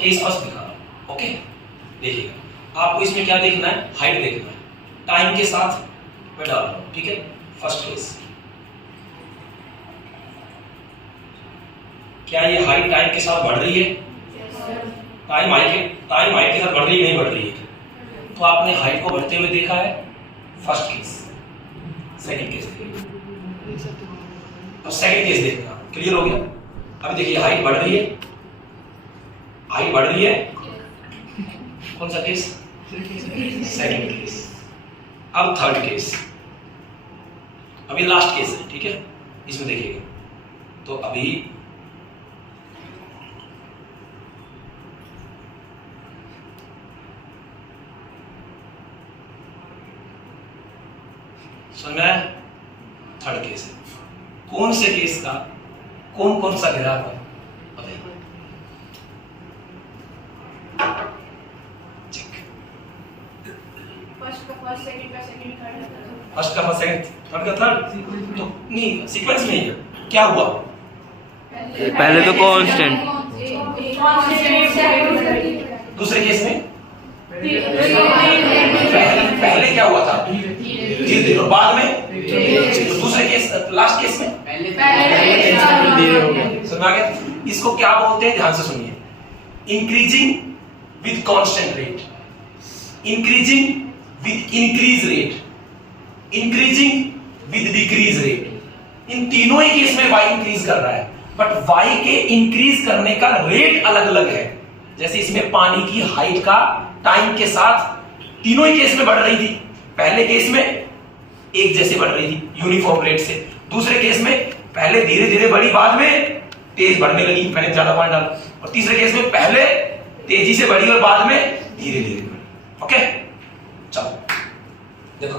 Case first दिखा रहा हूं। ओके, देखिएगा आपको इसमें क्या देखना है, हाइट देखना है, टाइम के साथ मैं डाल रहा हूं। ठीक है, फर्स्ट केस, क्या ये हाइट टाइम के साथ बढ़ रही है? टाइम हाइट के साथ बढ़ रही है, नहीं बढ़ रही है? तो आपने हाइट को बढ़ते हुए देखा है, फर्स्ट केस। सेकंड केस देखिए, अब सेकंड केस देखना, क्लियर हो गया? अभी देखिए हाइट बढ़ रही है, हाइट बढ़ रही है। कौन सा केस? Second case. अब थर्ड केस, अभी लास्ट केस है। ठीक है, इसमें देखिएगा तो अभी समझ में आया? थर्ड केस है। कौन से केस का कौन कौन सा ग्राफ है बताइए? फर्स्ट का फर्स्ट, सेकंड का सेकंड, थर्ड का थर्ड। फर्स्ट का फर्स्ट, सेकंड, थर्ड का थर्ड। तो नहीं, सीक्वेंस में ही है। क्या हुआ? पहले तो कांस्टेंट, दूसरे केस में पहले क्या हुआ था? धीरे धीरे, बाद में तो दूसरे केस, लास्ट केस में धीरे हो गया। समझ आ गया? इसको क्या बोलते हैं, ध्यान से सुनिए। Increasing with constant rate, increasing with increase rate, increasing with decrease rate. इन तीनों ही केस में y इंक्रीज कर रहा है, बट y के इंक्रीज करने का रेट अलग अलग है। जैसे इसमें पानी की हाइट का टाइम के साथ तीनों ही केस में बढ़ रही थी। पहले केस में एक जैसे बढ़ रही थी यूनिफॉर्म रेट से, दूसरे केस में पहले धीरे धीरे बढ़ी, बाद में तेज बढ़ने लगी, मैंने ज्यादा पानी डाला, और तीसरे केस में पहले तेजी से बढ़ी और बाद में धीरे धीरे बढ़ी। ओके, चलो देखो